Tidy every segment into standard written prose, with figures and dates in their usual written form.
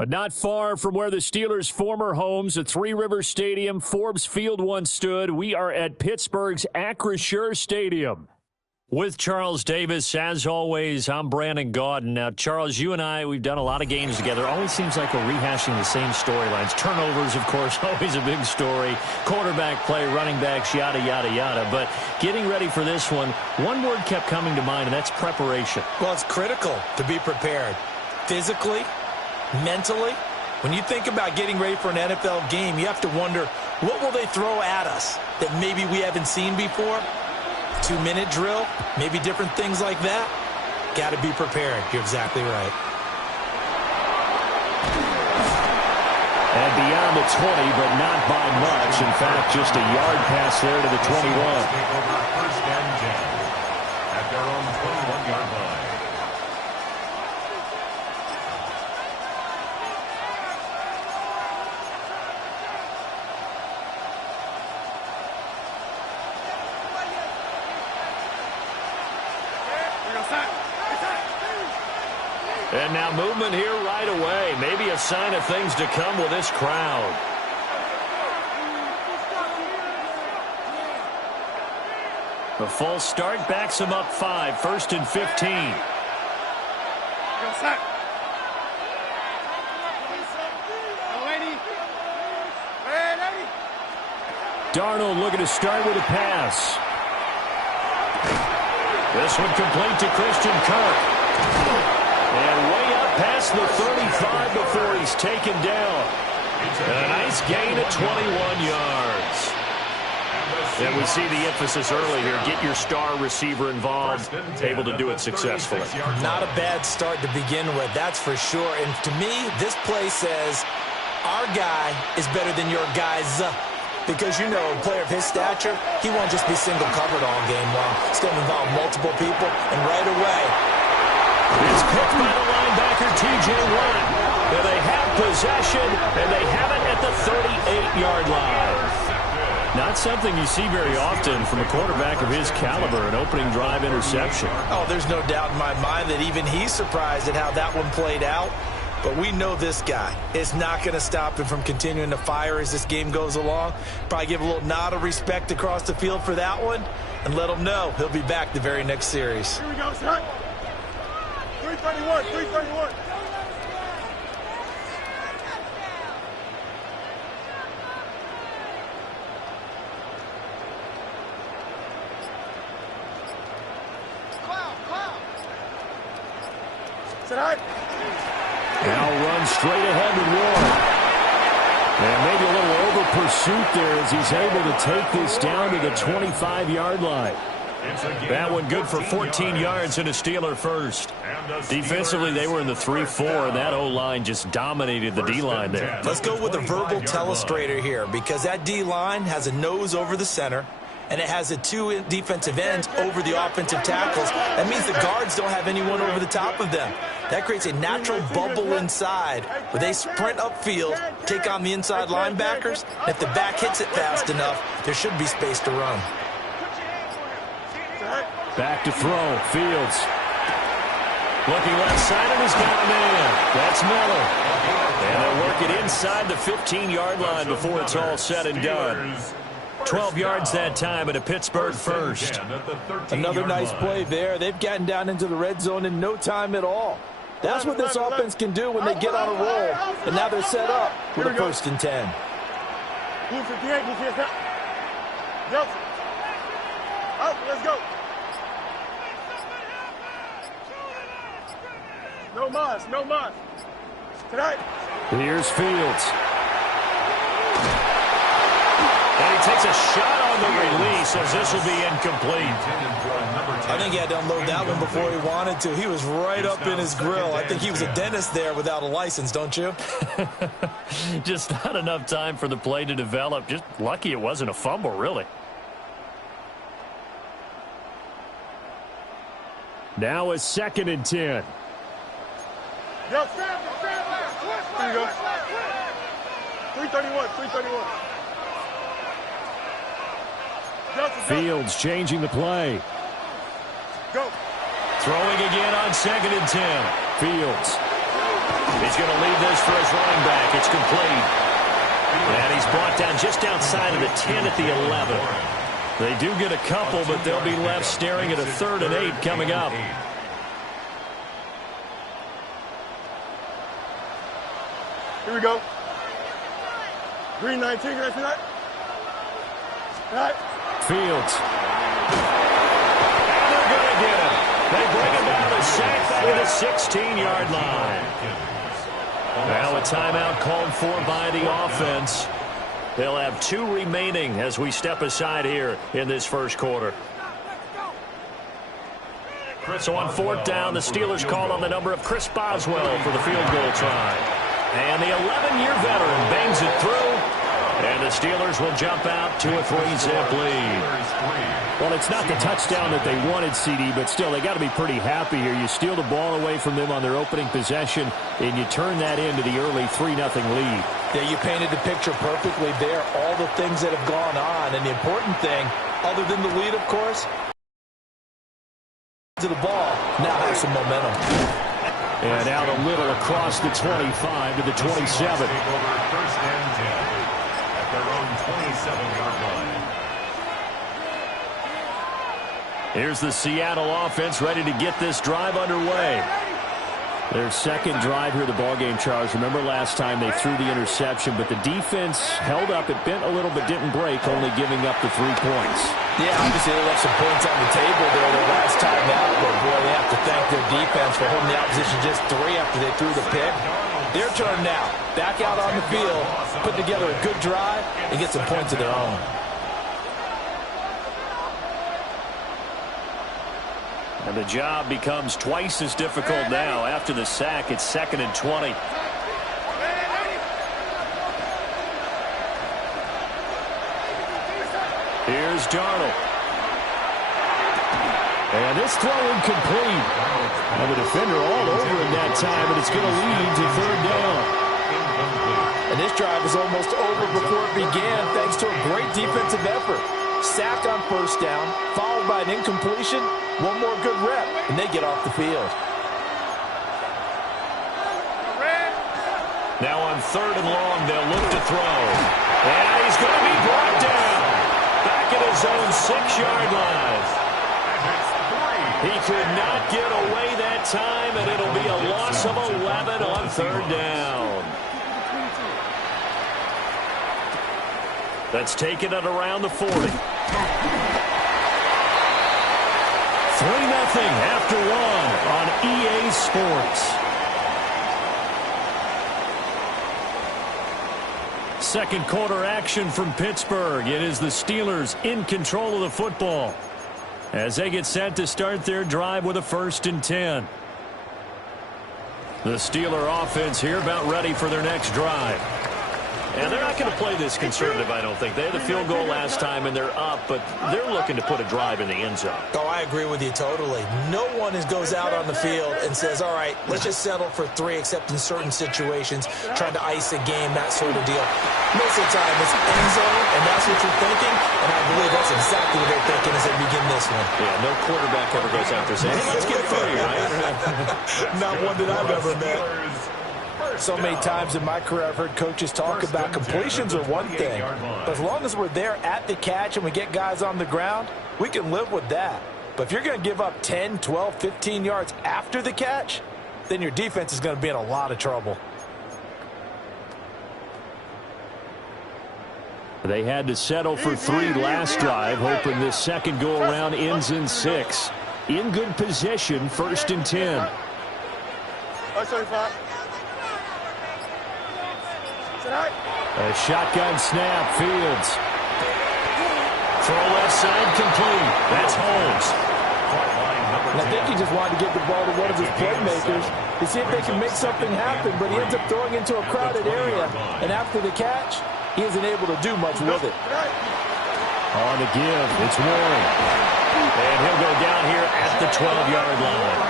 But not far from where the Steelers' former homes, at Three Rivers Stadium, Forbes Field once stood, we are at Pittsburgh's Acrisure Stadium. With Charles Davis, as always, I'm Brandon Gaudin. Now, Charles, you and I, we've done a lot of games together. Always seems like we're rehashing the same storylines. Turnovers, of course, always a big story. Quarterback play, running backs, yada, yada, yada. But getting ready for this one word kept coming to mind, and that's preparation. Well, it's critical to be prepared. Physically, mentally. When you think about getting ready for an NFL game, you have to wonder, what will they throw at us that maybe we haven't seen before? 2-minute drill, maybe different things like that. Got to be prepared. You're exactly right. And beyond the 20, but not by much. In fact, just a yard pass there to the 21. First and 10 at their own 21-yard line. And now movement here right away. Maybe a sign of things to come with this crowd. The false start backs him up 5, 1st and 15. Darnold looking to start with a pass. This one complete to Christian Kirk. And way up past the 35 before he's taken down. A nice gain of 21 yards. And we see the emphasis early here. Get your star receiver involved, able to do it successfully. Not a bad start to begin with, that's for sure. And to me, this play says our guy is better than your guys. Because, you know, a player of his stature, he won't just be single covered all game long. Still involve multiple people, and right away, it's picked by the linebacker, T.J. Watt. And they have possession, and they have it at the 38-yard line. Not something you see very often from a quarterback of his caliber, an opening drive interception. Oh, there's no doubt in my mind that even he's surprised at how that one played out. But we know this guy is not going to stop him from continuing to fire as this game goes along. Probably give a little nod of respect across the field for that one, and let him know he'll be back the very next series. Here we go, son. 331, 331. Sit high. Now runs straight ahead with Ward. And maybe a little over pursuit there as he's able to take this down to the 25-yard line. That one good for 14 yards and a Steeler first. Defensively, they were in the 3-4, and that O-line just dominated the D-line there. Let's go with a verbal telestrator here, because that D-line has a nose over the center, and it has the two defensive ends over the offensive tackles. That means the guards don't have anyone over the top of them. That creates a natural bubble inside where they sprint upfield, take on the inside linebackers, and if the back hits it fast enough, there should be space to run. Back to throw. Fields. Looking left side, and he's got a man. That's Miller. And they'll work it inside the 15-yard line before it's all said and done. 12 yards that time and a Pittsburgh first. Another nice play there. They've gotten down into the red zone in no time at all. That's what this offense can do when they get on a roll. And now they're set up with a 1st and 10. Move 58, move 58. Nelson. Up, let's go. No mas, no mas. Tonight. Here's Fields. And he takes a shot on the release as this will be incomplete. I think he had to unload that one before he wanted to. He was right up in his grill. I think he was a dentist there without a license, don't you? Just not enough time for the play to develop. Just lucky it wasn't a fumble, really. Now a 2nd and 10. Here you go. 331, 331. Fields changing the play. Go. Throwing again on 2nd and 10. Fields. He's going to leave this for his running back. It's complete. And he's brought down just outside of the 10 at the 11. They do get a couple, but they'll be left staring at a 3rd and 8 coming up. Here we go. Green 19, can I see that? All right. Fields. And they're going to get him. They bring him down to sack back at the 16-yard line. Now a timeout called for by the offense. They'll have 2 remaining as we step aside here in this first quarter. So on 4th down, the Steelers call on the number of Chris Boswell for the field goal try. And the 11-year veteran bangs it through. And the Steelers will jump out to a 3-zip lead. Well, it's not the touchdown that they wanted, CD, but still, they got to be pretty happy here. You steal the ball away from them on their opening possession, and you turn that into the early 3-0 lead. Yeah, you painted the picture perfectly there. All the things that have gone on, and the important thing, other than the lead, of course, to the ball, now have some momentum. And out a little across the 25 to the 27. First and 10 at their own 27-yard line. Here's the Seattle offense ready to get this drive underway. Their second drive here of the ballgame, Charles. Remember last time they threw the interception, but the defense held up. It bent a little but didn't break, only giving up the 3 points. Yeah, obviously they left some points on the table there the last time out, but boy, they have to thank their defense for holding the opposition just 3 after they threw the pick. Their turn now. Back out on the field, put together a good drive, and get some points of their own. And the job becomes twice as difficult now. After the sack, it's 2nd and 20. Here's Darnold. And this throw incomplete. And the defender all over him that time, and it's going to lead to 3rd down. And this drive was almost over before it began, thanks to a great defensive effort. Sack on 1st down, followed by an incompletion. One more good rep, and they get off the field. Now on 3rd and long, they'll look to throw. And he's going to be brought down. Back at his own 6-yard line. He could not get away that time, and it'll be a loss of 11 on 3rd down. That's taken it around the 40. 3-0 after 1 on EA Sports. Second quarter action from Pittsburgh. It is the Steelers in control of the football as they get set to start their drive with a 1st and 10. The Steeler offense here about ready for their next drive. And they're not going to play this conservative, I don't think. They had the field goal last time, and they're up, but they're looking to put a drive in the end zone. Oh, I agree with you totally. No one goes out on the field and says, all right, let's just settle for 3, except in certain situations, trying to ice a game, that sort of deal. Most of the time, it's end zone, and that's what you're thinking, and I believe that's exactly what they're thinking as they begin this one. Yeah, no quarterback ever goes out there saying, hey, let's get 3, right? Not one that I've ever met. So many times in my career I've heard coaches talk about completions are one thing, but as long as we're there at the catch and we get guys on the ground, we can live with that. But if you're going to give up 10, 12, 15 yards after the catch, then your defense is going to be in a lot of trouble. They had to settle for 3 last drive, hoping this second go-around ends in 6. In good position, 1st and 10. A shotgun snap, Fields. Throw left side complete. That's Holmes. And I think he just wanted to get the ball to one of his playmakers to see if they can make something happen, but he ends up throwing into a crowded area, and after the catch, he isn't able to do much with it. On the give, it's Warren. And he'll go down here at the 12-yard line.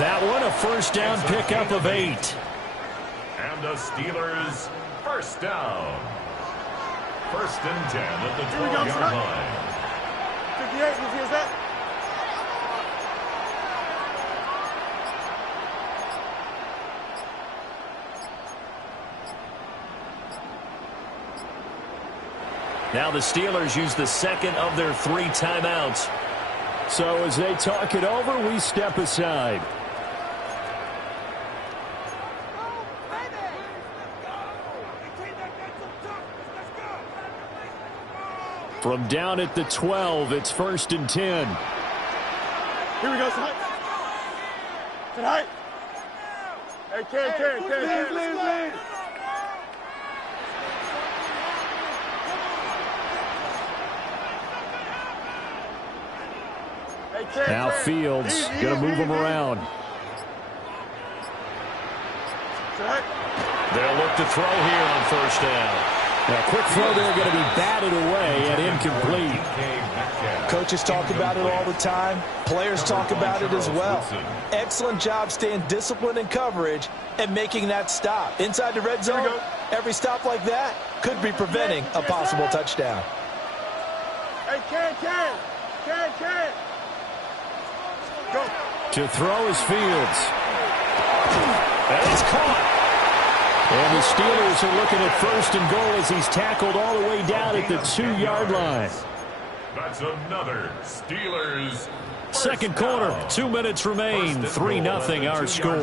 That one, a 1st down pickup of 8. And the Steelers, 1st down. 1st and 10 at the 12-yard line. 58, who feels that? Now the Steelers use the second of their 3 timeouts. So as they talk it over, we step aside. From down at the 12, it's 1st and 10. Here we go, tonight. Tonight. Hey, Ken. Now Fields going to move him around. They'll look to throw here on 1st down. Now, quick throw there going to be batted away and incomplete. Coaches talk about it all the time. Players talk about it as well. Excellent job staying disciplined in coverage and making that stop. Inside the red zone, every stop like that could be preventing a possible touchdown. Hey, Ken. Go. To throw is Fields. And it's caught. And the Steelers are looking at 1st and goal as he's tackled all the way down at the 2-yard line. That's another Steelers. Second quarter, 2 minutes remain. 3-0 our score.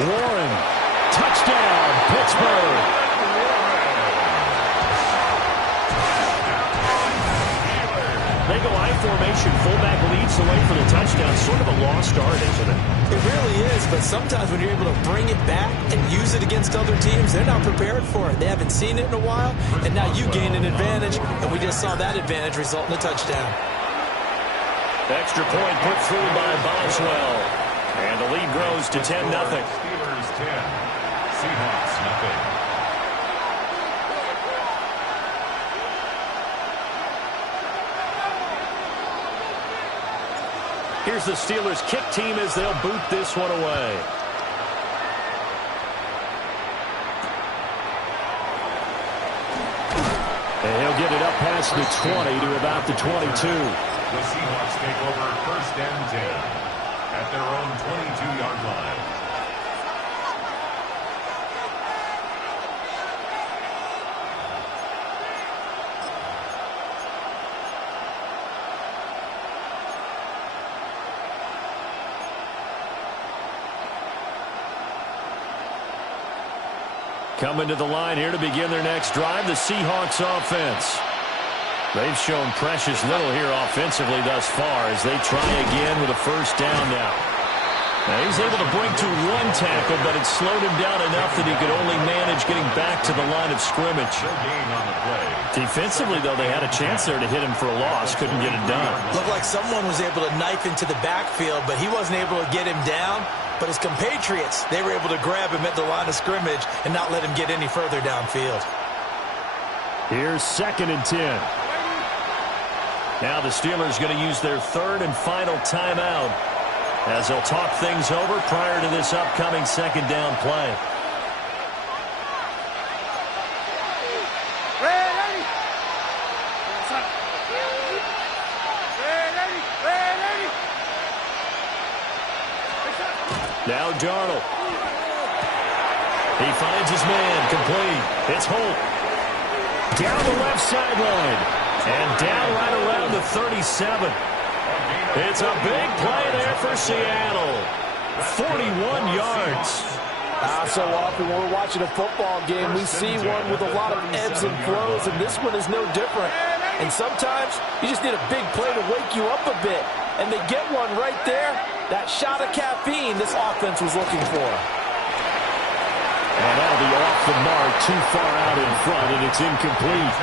Warren, touchdown, Pittsburgh. They go I formation, fullback leads the way for the touchdown. Sort of a lost art, isn't it? It really is, but sometimes when you're able to bring it back and use it against other teams, they're not prepared for it. They haven't seen it in a while, and now you gain an advantage, and we just saw that advantage result in a touchdown. Extra point put through by Boswell. And the lead grows to 10-0. Steelers 10, Seahawks nothing. Here's the Steelers kick team as they'll boot this one away. And he'll get it up past the 20 to about the 22. The Seahawks take over 1st and 10 at their own 22-yard line. Coming to the line here to begin their next drive, the Seahawks offense. They've shown precious little here offensively thus far as they try again with a 1st down now. Now he's able to break to 1 tackle, but it slowed him down enough that he could only manage getting back to the line of scrimmage. Defensively, though, they had a chance there to hit him for a loss. Couldn't get it done. Looked like someone was able to knife into the backfield, but he wasn't able to get him down. But his compatriots, they were able to grab him at the line of scrimmage and not let him get any further downfield. Here's 2nd and 10. Now the Steelers going to use their 3rd and final timeout as they'll talk things over prior to this upcoming 2nd down play. Now Darnold. He finds his man, complete. It's Holt. Down the left sideline. And down right around the 37. It's a big play there for Seattle. 41 yards. So often when we're watching a football game, we see one with a lot of ebbs and flows, and this one is no different. And sometimes you just need a big play to wake you up a bit. And they get one right there. That shot of caffeine this offense was looking for. And that'll be off the mark, too far out in front, and it's incomplete.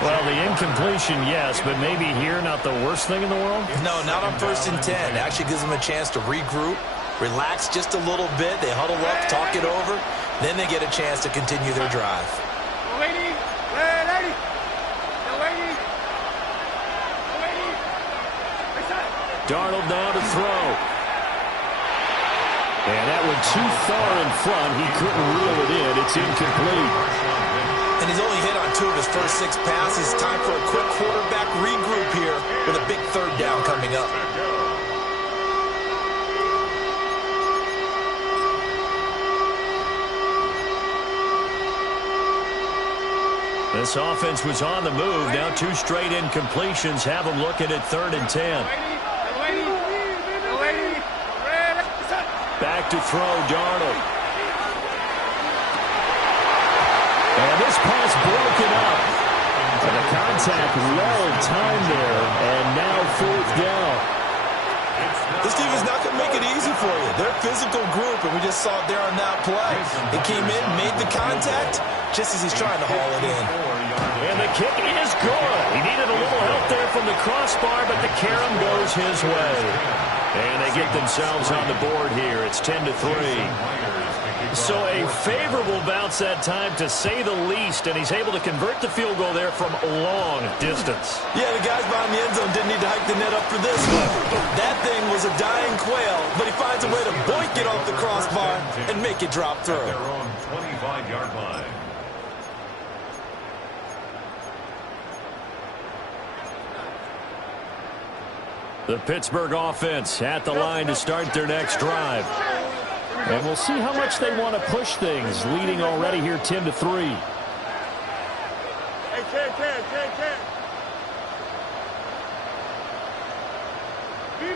Well, the incompletion, yes, but maybe here not the worst thing in the world? No, not on 1st and 10. It actually gives them a chance to regroup, relax just a little bit. They huddle up, talk it over. Then they get a chance to continue their drive. Darnold now to throw. And that one too far in front. He couldn't reel it in. It's incomplete. And he's only hit on 2 of his first 6 passes. Time for a quick quarterback regroup here with a big 3rd down coming up. This offense was on the move. Now 2 straight incompletions have them looking at 3rd and 10. Back to throw, Darnold. And this pass broken up. And the contact well timed there. And now 4th down. This team is not going to make it easy for you. They're a physical group, and we just saw it there on that play. He came in, made the contact, just as he's trying to haul it in. And the kick is good. He needed a little help there from the crossbar, but the carom goes his way. And they get themselves on the board here. It's 10-3. So a favorable bounce that time, to say the least, and he's able to convert the field goal there from long distance. Yeah, the guys behind the end zone didn't need to hike the net up for this one. That thing was a dying quail, but he finds a way to boink it off the crossbar and make it drop through. Their own 25-yard line. The Pittsburgh offense at the line to start their next drive. And we'll see how much they want to push things, leading already here 10-3. Hey, Ken. Me.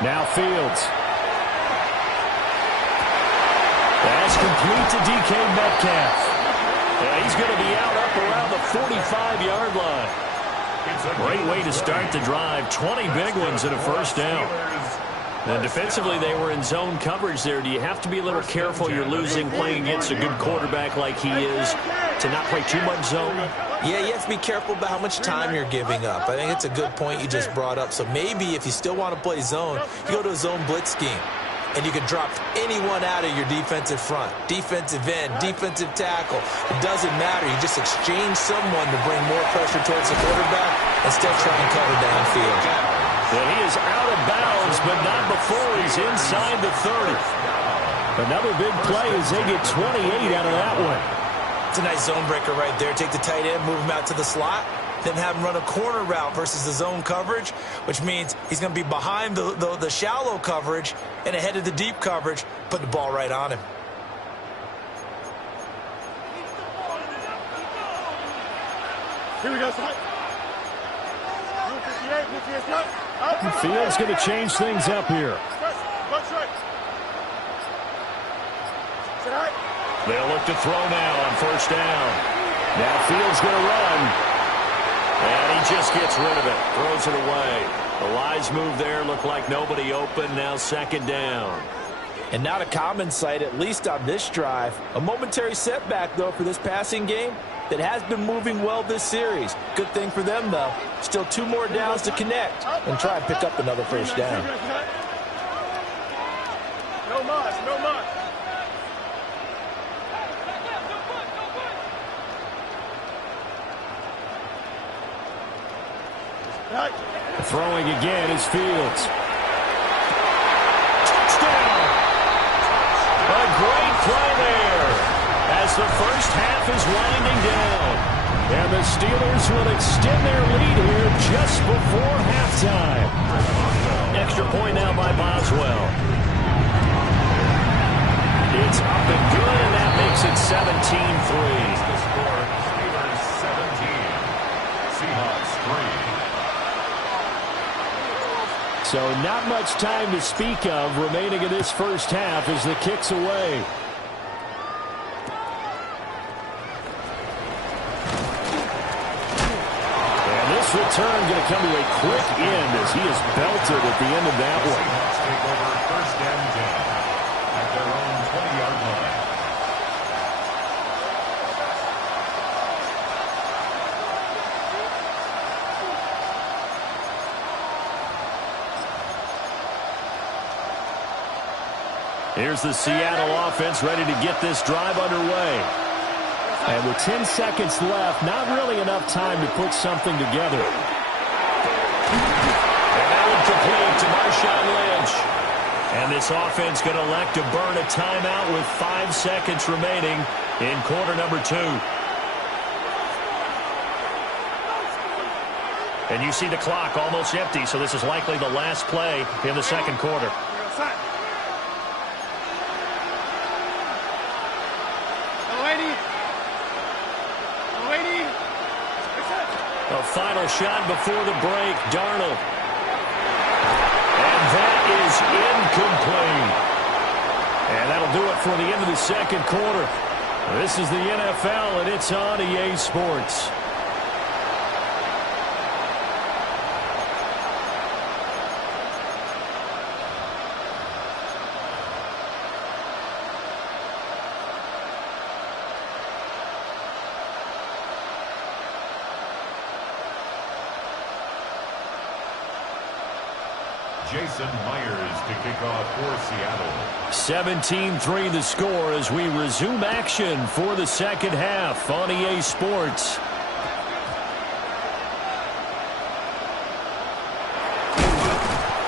Now Fields. Pass complete to DK Metcalf. Yeah, he's going to be out up around the 45-yard line. Great way to start the drive. 20 big ones and a 1st down. And defensively, they were in zone coverage there. Do you have to be a little careful? You're losing playing against a good quarterback like he is to not play too much zone? Yeah, you have to be careful about how much time you're giving up. I think it's a good point you just brought up. So maybe if you still want to play zone, you go to a zone blitz scheme. And you can drop anyone out of your defensive front, defensive end, defensive tackle. It doesn't matter. You just exchange someone to bring more pressure towards the quarterback instead of trying to cover downfield. Well, he is out of bounds, but not before he's inside the 30. Another big play as they get 28 out of that one. It's a nice zone breaker right there. Take the tight end, move him out to the slot, then have him run a corner route versus the zone coverage, which means he's going to be behind the shallow coverage and ahead of the deep coverage, put the ball right on him. Here we go, son. Fields going to change things up here. They'll look to throw now on 1st down. Now Fields going to run. And he just gets rid of it. Throws it away. The Lions move there. Look like nobody open. Now 2nd down. And not a common sight, at least on this drive. A momentary setback, though, for this passing game that has been moving well this series. Good thing for them, though. Still 2 more downs to connect and try and pick up another 1st down. No much. Throwing again is Fields. Touchdown! A great play there as the first half is winding down. And the Steelers will extend their lead here just before halftime. Extra point now by Boswell. It's up and good, and that makes it 17-3. The score, Steelers 17, Seahawks 3. So not much time to speak of remaining in this first half as the kick's away. And this return going to come to a quick end as he is belted at the end of that one. Seahawks take over 1st and 10 at their own 20-yard line. Here's the Seattle offense ready to get this drive underway. And with 10 seconds left, not really enough time to put something together. And that one complete to Marshawn Lynch. And this offense going to elect to burn a timeout with 5 seconds remaining in quarter number 2. And you see the clock almost empty, so this is likely the last play in the 2nd quarter. A final shot before the break. Darnold. And that is incomplete. And that'll do it for the end of the second quarter. This is the NFL, and it's on EA Sports. Jason Myers to kick off for Seattle. 17-3 the score as we resume action for the second half on EA Sports.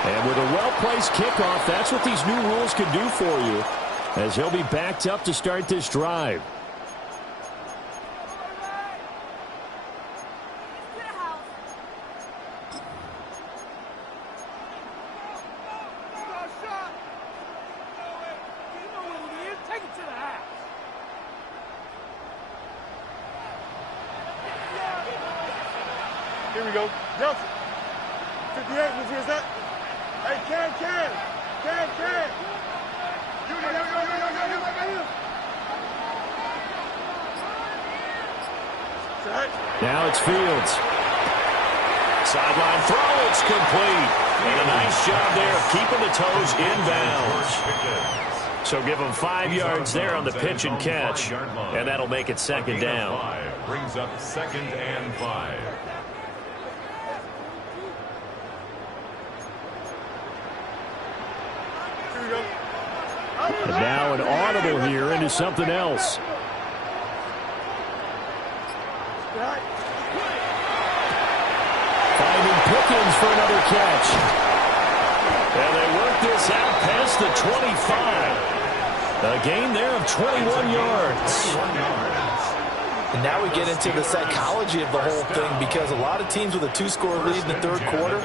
And with a well-placed kickoff, that's what these new rules can do for you, as he'll be backed up to start this drive. Here we go. Johnson. 58, what's yours that? Hey, Ken. Now it's Fields. Sideline throw, it's complete. And a nice job there of keeping the toes inbounds. So give them 5 yards there on the pitch and catch. And that'll make it second down. Brings up 2nd and 5. And now an audible here into something else. Finding Pickens for another catch. And they work this out past the 25. A gain there of 21 yards. And now we get into the psychology of the whole thing, because a lot of teams with a 2-score lead in the third quarter,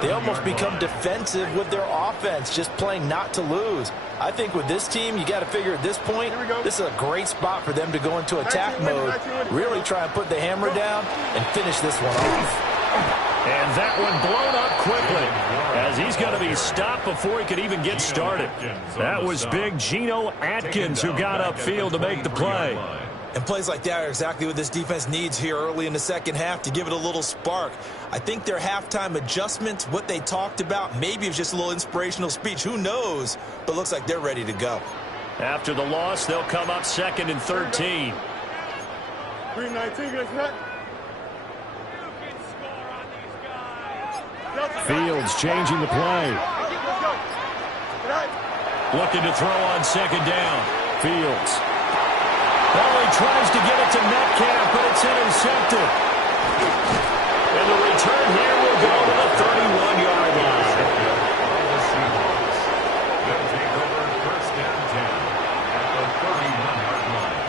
they almost become defensive with their offense, just playing not to lose. I think with this team, you got to figure at this point, this is a great spot for them to go into attack mode, really try and put the hammer down and finish this one off. And that one blown up quickly, as he's going to be stopped before he could even get started. That was big Geno Atkins who got upfield to make the play. And plays like that are exactly what this defense needs here early in the second half to give it a little spark. I think their halftime adjustment, what they talked about, maybe it was just a little inspirational speech. Who knows? But looks like they're ready to go. After the loss, they'll come up 2nd and 13. 319, guys, that? Fields changing the play. Looking to throw on 2nd down. Fields. Oh, he tries to get it to Metcalf, but it's intercepted. And the return here will go to the 31-yard line. They'll take over 1st and 10 at the 31-yard line.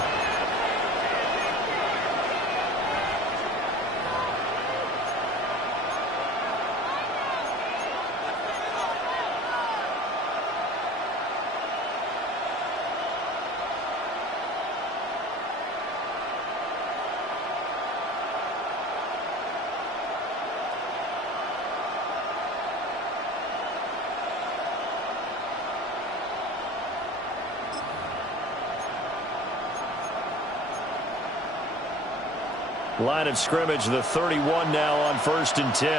Line of scrimmage, the 31 now on 1st and 10.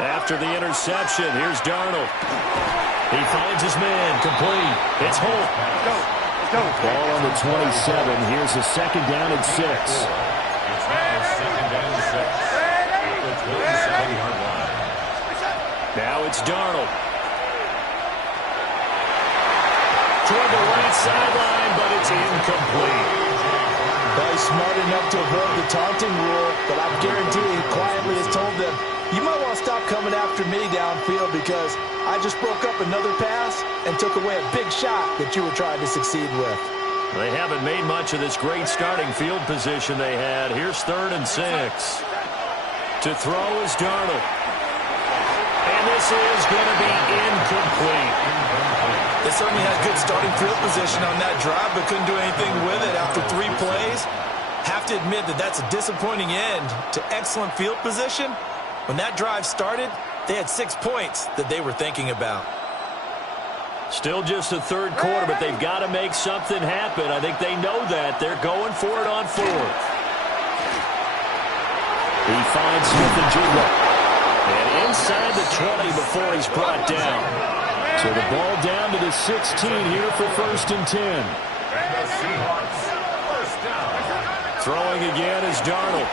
After the interception, here's Darnold. He finds his man, complete. It's Holt. Ball on the 27. Here's a 2nd down and 6. It's now 2nd and 6 at the 27-yard line. Now it's Darnold. Toward the right sideline, but it's incomplete. Well, he's smart enough to avoid the taunting rule, but I guarantee he quietly has told them, you might want to stop coming after me downfield because I just broke up another pass and took away a big shot that you were trying to succeed with. They haven't made much of this great starting field position they had. Here's 3rd and 6. To throw is Darnold. And this is going to be incomplete. They certainly had good starting field position on that drive, but couldn't do anything with it after 3 plays. Have to admit that that's a disappointing end to excellent field position. When that drive started, they had 6 points that they were thinking about. Still just the third quarter, but they've got to make something happen. I think they know that. They're going for it on 4th. He finds Smith-Njigba. And inside the 20 before he's brought down. So the ball down to the 16 here for 1st and 10. The Seahawks, first down. Throwing again is Darnold.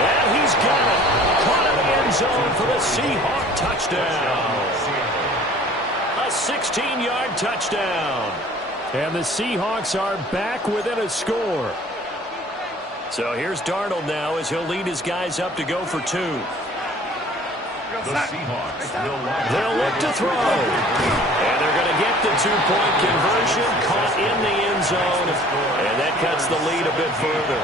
And he's got it. Caught in the end zone for the Seahawk touchdown. A 16-yard touchdown. And the Seahawks are back within a score. So here's Darnold now as he'll lead his guys up to go for 2. The Seahawks They'll look to throw. And they're going to get the 2-point conversion. Caught in the end zone. And that cuts the lead a bit further.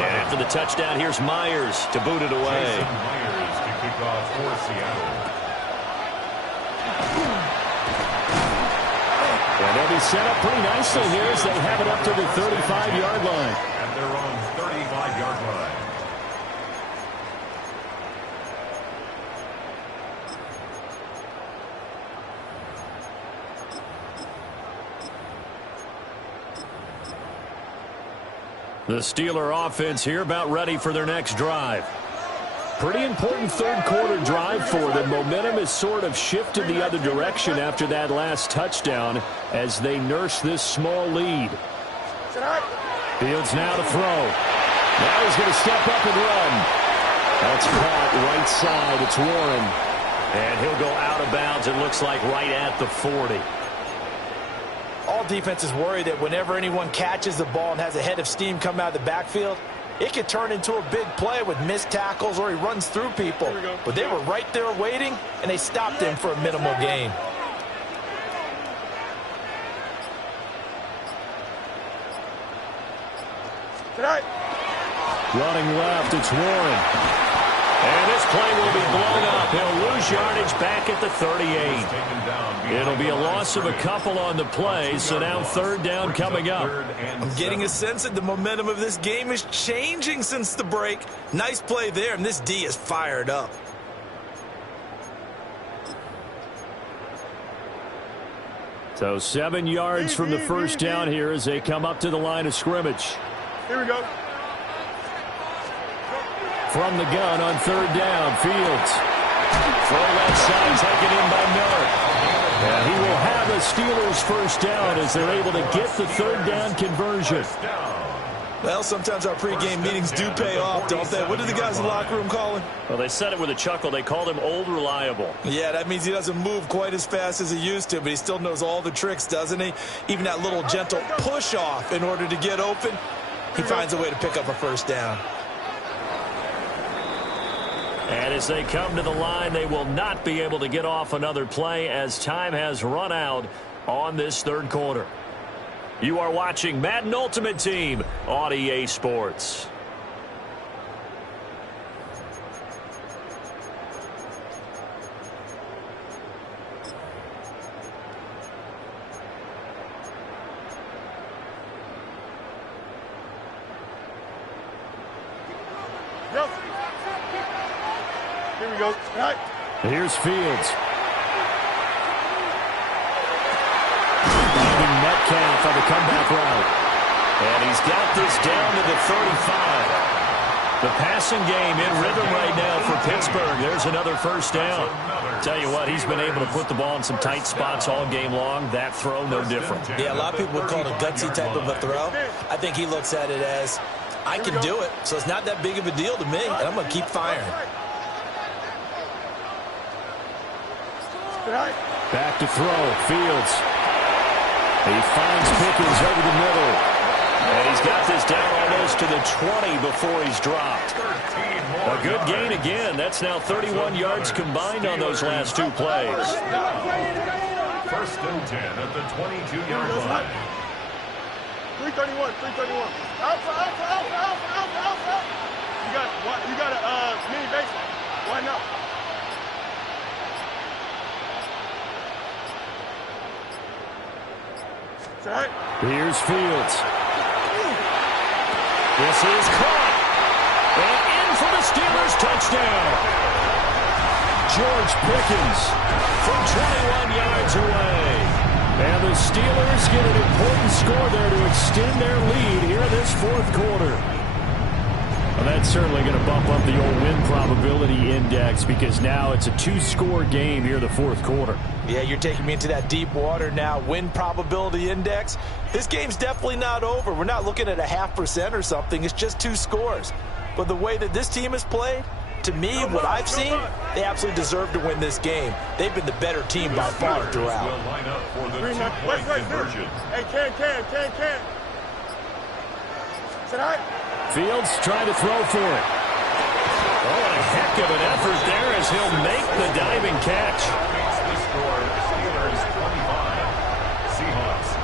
And after the touchdown, here's Myers to boot it away. Myers to kick off for Seattle. And they'll be set up pretty nicely here as they have it up to the 35-yard line. At their own 35-yard line. The Steeler offense here about ready for their next drive. Pretty important third quarter drive for them. Momentum has sort of shifted the other direction after that last touchdown as they nurse this small lead. Fields now to throw. Now he's going to step up and run. That's caught right side. It's Warren. And he'll go out of bounds, it looks like, right at the 40. All defenses worry that whenever anyone catches the ball and has a head of steam come out of the backfield, it could turn into a big play with missed tackles or he runs through people. But they were right there waiting, and they stopped him for a minimal gain. Running left, it's Warren. And this play will be blown up. He'll lose yardage back at the 38. It'll be a loss of a couple on the play, so now 3rd down coming up. I'm getting a sense that the momentum of this game is changing since the break. Nice play there, and this D is fired up. So 7 yards from the first down here as they come up to the line of scrimmage. Here we go. From the gun on 3rd down, Fields. Throw left side taken in by Miller. And he will have a Steelers first down as they're able to get the 3rd down conversion. Well, sometimes our pregame meetings do pay off, don't they? What did the guys in the locker room call him? Well, they said it with a chuckle. They called him Old Reliable. Yeah, that means he doesn't move quite as fast as he used to, but he still knows all the tricks, doesn't he? Even that little gentle push-off in order to get open, he finds a way to pick up a first down. And as they come to the line, they will not be able to get off another play as time has run out on this 3rd quarter. You are watching Madden Ultimate Team on EA Sports. Yep. Here we go. All right. Here's Fields. Finding Metcalf on the comeback route. And he's got this down to the 35. The passing game in rhythm right now for Pittsburgh. There's another first down. Tell you what, he's been able to put the ball in some tight spots all game long. That throw, no different. Yeah, a lot of people would call it a gutsy type of a throw. I think he looks at it as, I can do it, so it's not that big of a deal to me, and I'm going to keep firing. Back to throw, Fields. He finds Pickens over the middle. And he's got this down almost to the 20 before he's dropped. A good gain again. That's now 31 yards combined on those last 2 plays. First and 10 at the 22-yard line. 331, 331. Alpha. You got a mini baseball. Why not? Set. Here's Fields. This is caught. And in for the Steelers touchdown. George Pickens from 21 yards away. And the Steelers get an important score there to extend their lead here this fourth quarter. Well, that's certainly going to bump up the old win probability index because now it's a 2-score game here in the fourth quarter. Yeah, you're taking me into that deep water now. Win probability index. This game's definitely not over. We're not looking at a 0.5% or something. It's just 2 scores. But the way that this team has played, to me, what I've seen, they absolutely deserve to win this game. They've been the better team by far throughout. Will line up for the two-point conversion. Hey, can. Sit out. Fields trying to throw for it. Oh, and a heck of an effort there as he'll make the diving catch. Makes the score Steelers 25, Seahawks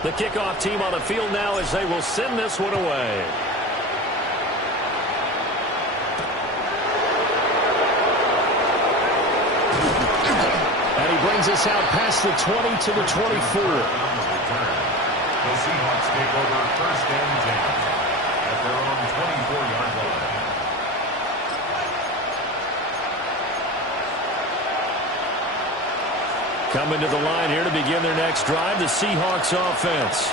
11. The kickoff team on the field now as they will send this one away. And he brings us out past the 20 to the 24. The Seahawks take over first and 10 at their own 24-yard line. Coming to the line here to begin their next drive, the Seahawks offense.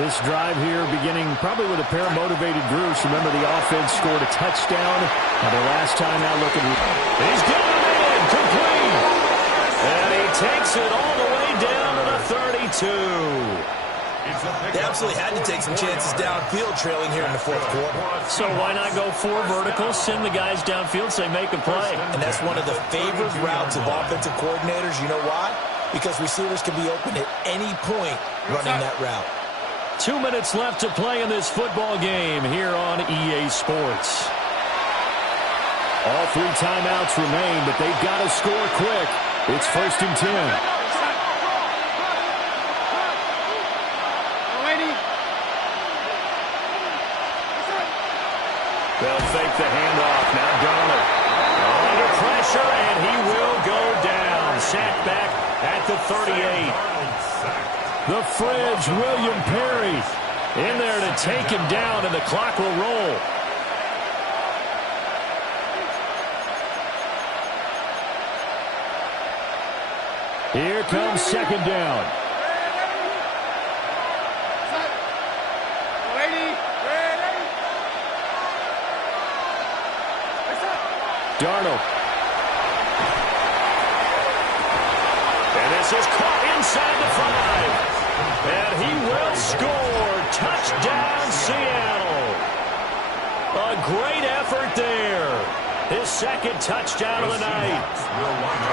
This drive here beginning probably with a pair of motivated groups. Remember, the offense scored a touchdown. And their last time out looking. He's got it in, complete. And he takes it all the way down to the 32. They absolutely had to take some chances downfield trailing here in the fourth quarter. So why not go 4 verticals, send the guys downfield, say make a play. And that's one of the favorite routes of offensive coordinators. You know why? Because receivers can be open at any point running that route. 2 minutes left to play in this football game here on EA Sports. All 3 timeouts remain, but they've got to score quick. It's first and 10. They'll fake the handoff. Now Darnold under pressure, and he will go down. Sacked back at the 38. The Fridge, William Perry, in there to take him down, and the clock will roll. Here comes second down. Darnold. And this is caught inside the 5. And he will score. Touchdown, Seattle. A great effort there. His second touchdown of the night.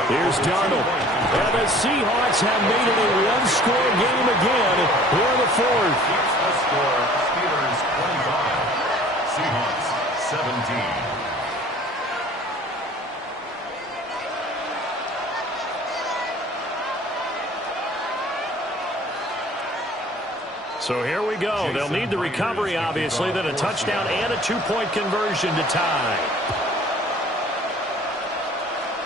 Here's Darnold. And the Seahawks have made it a 1-score game again here in the fourth. The score, Steelers 25, Seahawks 17. So here we go. They'll need the recovery, obviously, then a touchdown and a 2-point conversion to tie.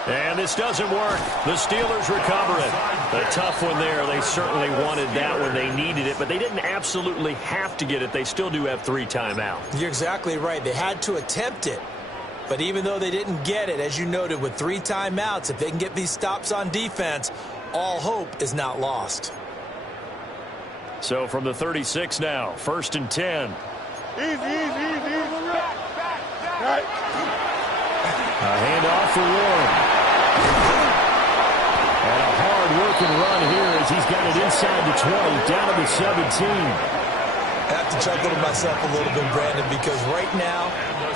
And this doesn't work. The Steelers recover it. A tough one there. They certainly wanted that one. They needed it, but they didn't absolutely have to get it. They still do have 3 timeouts. You're exactly right. They had to attempt it. But even though they didn't get it, as you noted, with 3 timeouts, if they can get these stops on defense, all hope is not lost. So from the 36 now, first and 10. Easy. Right. A handoff for Warren. And a hard-working run here as he's got it inside the 20, down to the 17. I have to chuckle to myself a little bit, Brandon, because right now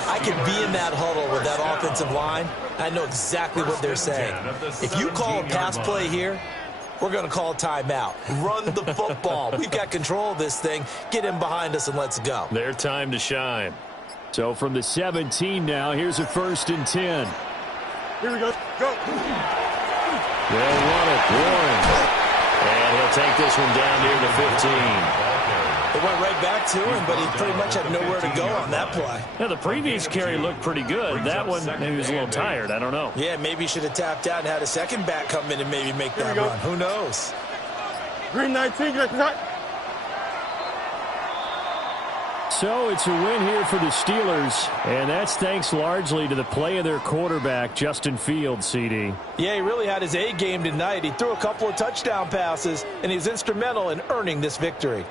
I could be in that huddle with that offensive line. I know exactly what they're saying. If you call a pass play here, we're going to call a timeout. Run the football. We've got control of this thing. Get him behind us and let's go. Their time to shine. So from the 17 now, here's a first and 10. Here we go. Go. They'll run it. Warren. And he'll take this one down near the 15. It went right back to him, but he pretty much had nowhere to go on that play. Yeah, the previous carry looked pretty good. That one, maybe he was a little tired. I don't know. Yeah, maybe he should have tapped out and had a second back come in and maybe make that run. Who knows? Green 19, get that. So it's a win here for the Steelers, and that's thanks largely to the play of their quarterback, Justin Fields, CD. Yeah, he really had his A game tonight. He threw a couple of touchdown passes, and he's instrumental in earning this victory.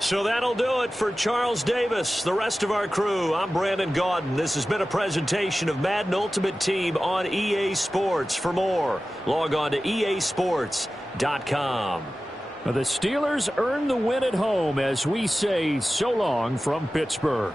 So that'll do it for Charles Davis, the rest of our crew. I'm Brandon Gaudin. This has been a presentation of Madden Ultimate Team on EA Sports. For more, log on to easports.com. The Steelers earn the win at home as we say so long from Pittsburgh.